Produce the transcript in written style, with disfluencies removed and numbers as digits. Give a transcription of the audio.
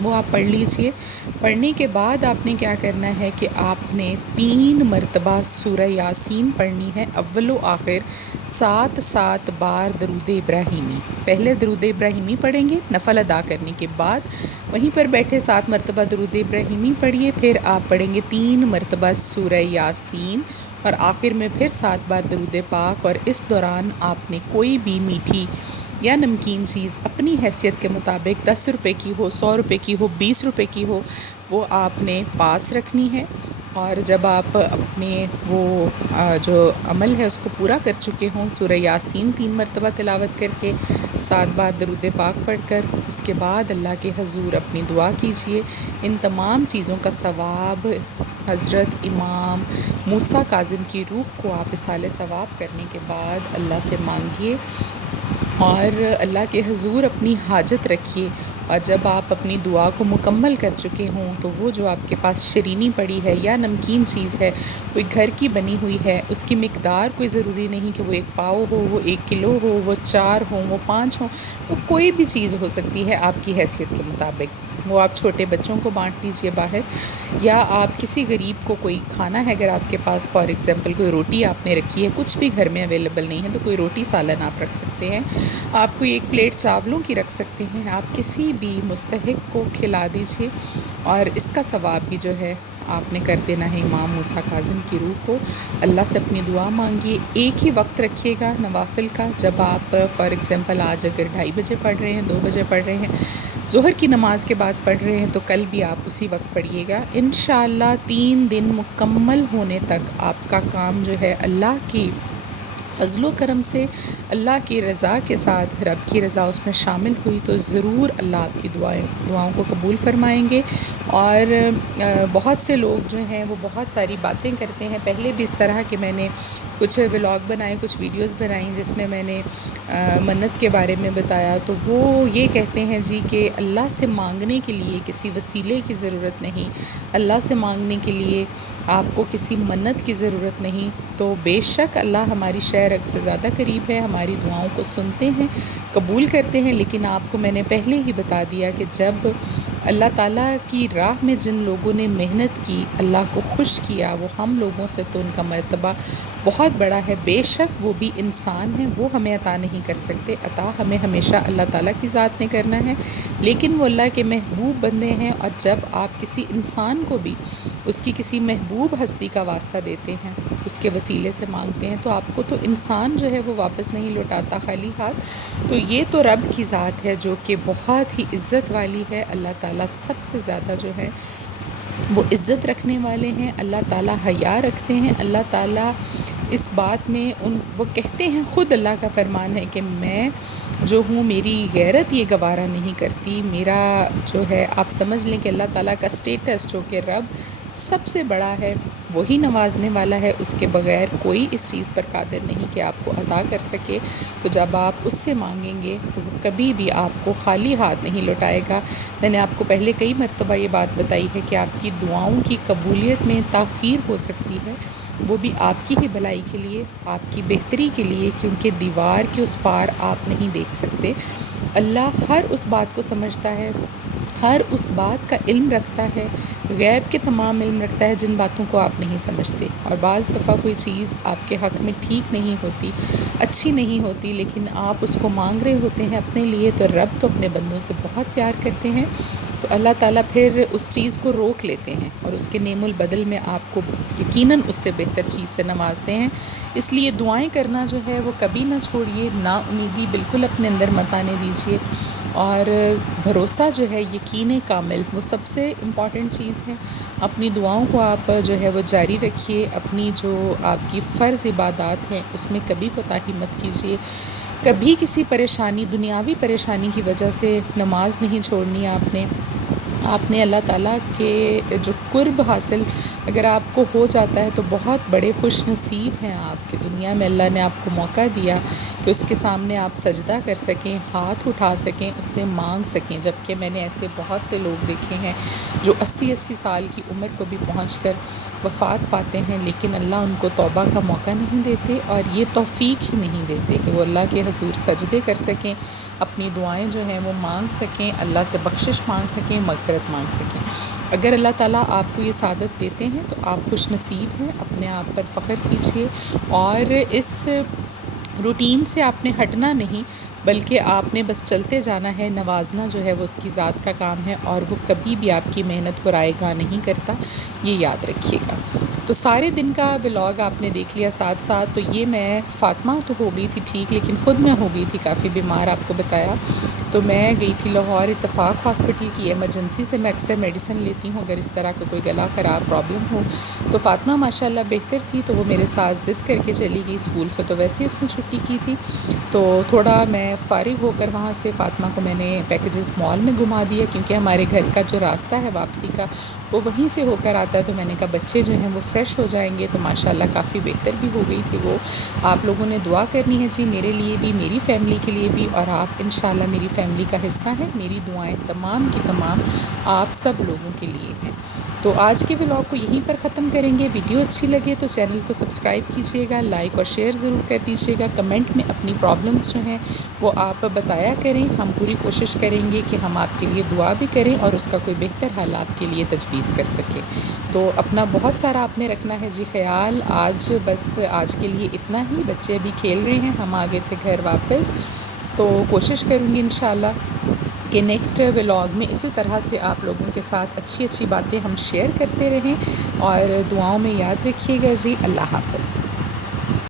وہ آپ پڑھ لیجئے۔ پڑھنے کے بعد آپ نے کیا کرنا ہے کہ آپ نے 3 مرتبہ سورہ یاسین پڑھنی ہے، اول و آخر 7 بار درود ابراہیمی۔ پہلے درود ابراہیمی پڑھیں گے نفل ادا کرنے کے بعد، وہیں پر بیٹھے 7 مرتبہ درود ابراہیمی پڑھیے، پھر آپ پڑھیں گے 3 مرتبہ سورہ یاسین اور آخر میں پھر 7 بار درود پاک۔ اور اس دوران آپ نے کوئی بھی میٹھی یا نمکین چیز اپنی حیثیت کے مطابق 10 روپے کی ہو، 100 روپے کی ہو، 20 روپے کی ہو، وہ آپ نے پاس رکھنی ہے۔ اور جب آپ اپنے وہ جو عمل ہے اس کو پورا کر چکے ہوں، سورہ یاسین 3 مرتبہ تلاوت کر کے، 7 بار درود پاک پڑھ کر، اس کے بعد اللہ کے حضور اپنی دعا کیجئے۔ ان تمام چیزوں کا ثواب حضرت امام موسیٰ کاظم کی روح کو آپ اصالِ ثواب کرنے کے بعد اللہ سے مانگیے اور اللہ کے حضور اپنی حاجت رکھیے۔ اور جب آپ اپنی دعا کو مکمل کر چکے ہوں تو وہ جو آپ کے پاس شرینی پڑی ہے یا نمکین چیز ہے، کوئی گھر کی بنی ہوئی ہے، اس کی مقدار کوئی ضروری نہیں کہ وہ 1 پاؤ ہو، وہ 1 کلو ہو، وہ 4 ہوں، وہ 5 ہوں، وہ کوئی بھی چیز ہو سکتی ہے آپ کی حیثیت کے مطابق۔ وہ آپ چھوٹے بچوں کو بانٹ دیجئے باہر، یا آپ کسی غریب کو کوئی کھانا ہے، اگر آپ کے پاس فار ایگزامپل کوئی روٹی آپ نے رکھی ہے، کچھ بھی گھر میں اویلیبل نہیں ہے تو کوئی روٹی سالن آپ رکھ سکتے ہیں، آپ کوئی 1 پلیٹ چاولوں کی رکھ سکتے ہیں، آپ کسی بھی مستحق کو کھلا دیجئے اور اس کا ثواب بھی جو ہے آپ نے کر دینا ہے امام موسیٰ کاظم کی روح کو۔ اللہ سے اپنی دعا مانگیے، ایک ہی وقت رکھیے گا نوافل کا۔ جب آپ فار ایگزامپل آج اگر 2:30 بجے پڑھ رہے ہیں، 2 بجے پڑھ رہے ہیں، ظہر کی نماز کے بعد پڑھ رہے ہیں، تو کل بھی آپ اسی وقت پڑھیے گا انشاءاللہ۔ 3 دن مکمل ہونے تک آپ کا کام جو ہے اللہ کی فضل و کرم سے، اللہ کی رضا کے ساتھ، رب کی رضا اس میں شامل ہوئی تو ضرور اللہ آپ کی دعاؤں کو قبول فرمائیں گے۔ اور بہت سے لوگ جو ہیں وہ بہت ساری باتیں کرتے ہیں، پہلے بھی اس طرح کہ میں نے کچھ ولاگ بنائے، کچھ ویڈیوز بنائیں جس میں میں نے منت کے بارے میں بتایا، تو وہ یہ کہتے ہیں جی کہ اللہ سے مانگنے کے لیے کسی وسیلے کی ضرورت نہیں، اللہ سے مانگنے کے لیے آپ کو کسی منت کی ضرورت نہیں۔ تو بے شک اللہ ہماری شرع سے زیادہ قریب ہے، ہماری دعاؤں کو سنتے ہیں، قبول کرتے ہیں، لیکن آپ کو میں نے پہلے ہی بتا دیا کہ جب اللہ تعالیٰ کی راہ میں جن لوگوں نے محنت کی، اللہ کو خوش کیا، وہ ہم لوگوں سے تو ان کا مرتبہ بہت بڑا ہے۔ بے شک وہ بھی انسان ہیں، وہ ہمیں عطا نہیں کر سکتے، عطا ہمیں ہمیشہ اللہ تعالیٰ کی ذات نے کرنا ہے، لیکن وہ اللہ کے محبوب بندے ہیں۔ اور جب آپ کسی انسان کو بھی اس کی کسی محبوب ہستی کا واسطہ دیتے ہیں، اس کے وسیلے سے مانگتے ہیں، تو آپ کو تو انسان جو ہے وہ واپس نہیں لوٹاتا خالی ہاتھ۔ تو یہ تو رب کی ذات ہے جو کہ بہت ہی عزت والی ہے، اللہ تعالیٰ سب سے زیادہ جو ہے وہ عزت رکھنے والے ہیں، اللہ تعالیٰ حیا رکھتے ہیں، اللہ تعالیٰ اس بات میں وہ کہتے ہیں، خود اللہ کا فرمان ہے کہ میں جو ہوں میری غیرت یہ گوارا نہیں کرتی، میرا جو ہے آپ سمجھ لیں کہ اللہ تعالیٰ کا سٹیٹس جو کہ رب سب سے بڑا ہے، وہی نوازنے والا ہے، اس کے بغیر کوئی اس چیز پر قادر نہیں کہ آپ کو عطا کر سکے۔ تو جب آپ اس سے مانگیں گے تو وہ کبھی بھی آپ کو خالی ہاتھ نہیں لوٹائے گا۔ میں نے آپ کو پہلے کئی مرتبہ یہ بات بتائی ہے کہ آپ کی دعاؤں کی قبولیت میں تاخیر ہو سکتی ہے، وہ بھی آپ کی ہی بھلائی کے لیے، آپ کی بہتری کے لیے، کیونکہ دیوار کے اس پار آپ نہیں دیکھ سکتے۔ اللہ ہر اس بات کو سمجھتا ہے، ہر اس بات کا علم رکھتا ہے، غیب کے تمام علم رکھتا ہے جن باتوں کو آپ نہیں سمجھتے۔ اور بعض دفعہ کوئی چیز آپ کے حق میں ٹھیک نہیں ہوتی، اچھی نہیں ہوتی، لیکن آپ اس کو مانگ رہے ہوتے ہیں اپنے لیے، تو رب تو اپنے بندوں سے بہت پیار کرتے ہیں، تو اللہ تعالیٰ پھر اس چیز کو روک لیتے ہیں اور اس کے نعم البدل میں آپ کو یقیناً اس سے بہتر چیز سے نوازتے ہیں۔ اس لیے دعائیں کرنا جو ہے وہ کبھی نہ چھوڑیے، نا امیدی بالکل اپنے اندر مت آنے دیجیے، اور بھروسہ جو ہے، یقین کامل، وہ سب سے امپورٹنٹ چیز ہے۔ اپنی دعاؤں کو آپ جو ہے وہ جاری رکھیے، اپنی جو آپ کی فرض عبادات ہیں اس میں کبھی کوتاہی مت کیجیے، کبھی کسی پریشانی، دنیاوی پریشانی کی وجہ سے نماز نہیں چھوڑنی آپ نے اللہ تعالیٰ کے جو قرب حاصل اگر آپ کو ہو جاتا ہے تو بہت بڑے خوش نصیب ہیں آپ کہ دنیا میں اللہ نے آپ کو موقع دیا کہ اس کے سامنے آپ سجدہ کر سکیں، ہاتھ اٹھا سکیں، اس سے مانگ سکیں. جبکہ میں نے ایسے بہت سے لوگ دیکھے ہیں جو 80 سال کی عمر کو بھی پہنچ کر وفات پاتے ہیں، لیکن اللہ ان کو توبہ کا موقع نہیں دیتے اور یہ توفیق ہی نہیں دیتے کہ وہ اللہ کے حضور سجدے کر سکیں، اپنی دعائیں جو ہیں وہ مانگ سکیں، اللہ سے بخشش مانگ سکیں، مغفرت مانگ سکیں. اگر اللہ تعالیٰ آپ کو یہ سعادت دیتے ہیں تو آپ خوش نصیب ہیں، اپنے آپ پر فخر کیجیے اور اس روٹین سے آپ نے ہٹنا نہیں، بلکہ آپ نے بس چلتے جانا ہے. نوازنا جو ہے وہ اس کی ذات کا کام ہے اور وہ کبھی بھی آپ کی محنت کو رائے گاہ نہیں کرتا، یہ یاد رکھیے گا. تو سارے دن کا ولاگ آپ نے دیکھ لیا ساتھ ساتھ. تو یہ میں فاطمہ تو ہو گئی تھی ٹھیک، لیکن خود میں ہو گئی تھی کافی بیمار، آپ کو بتایا. تو میں گئی تھی لاہور اتفاق ہاسپٹل کی ایمرجنسی سے. میں اکثر میڈیسن لیتی ہوں اگر اس طرح کا کوئی گلا خراب پرابلم ہو. تو فاطمہ ماشاء اللہ بہتر تھی، تو وہ میرے ساتھ ضد کر کے چلی گئی اسکول سے. تو ویسے ہی اس نے چھٹی کی تھی، تو تھوڑا میں فارغ ہو کر وہاں سے فاطمہ کو میں نے پیکیجز مال میں گھما دیا، کیونکہ ہمارے گھر کا جو راستہ ہے واپسی کا وہ وہیں سے ہو کر آتا ہے. تو میں نے کہا بچے جو ہیں وہ فریش ہو جائیں گے. تو ماشاءاللہ کافی بہتر بھی ہو گئی تھی وہ. آپ لوگوں نے دعا کرنی ہے جی، میرے لیے بھی، میری فیملی کے لیے بھی، اور آپ انشاءاللہ میری فیملی کا حصہ ہیں. میری دعائیں تمام کی تمام آپ سب لوگوں کے لیے ہیں. تو آج کے ولاگ کو یہیں پر ختم کریں گے. ویڈیو اچھی لگے تو چینل کو سبسکرائب کیجیے گا، لائک اور شیئر ضرور کر دیجیے گا. کمنٹ میں اپنی پرابلمس جو ہیں وہ آپ بتایا کریں. ہم پوری کوشش کریں گے کہ ہم آپ کے لیے دعا بھی کریں اور اس کا کوئی بہتر حال آپ کے لیے تجویز کر سکیں. تو اپنا بہت سارا آپ نے رکھنا ہے جی خیال. آج کے لیے اتنا ہی. بچے ابھی کھیل رہے ہیں، ہم آ گئے تھے گھر واپس. تو کوشش کروں گی انشاءاللہ کہ نیکسٹ ولاگ میں اسی طرح سے آپ لوگوں کے ساتھ اچھی اچھی باتیں ہم شیئر کرتے رہیں. اور دعاؤں میں یاد رکھیے گا جی. اللہ حافظ.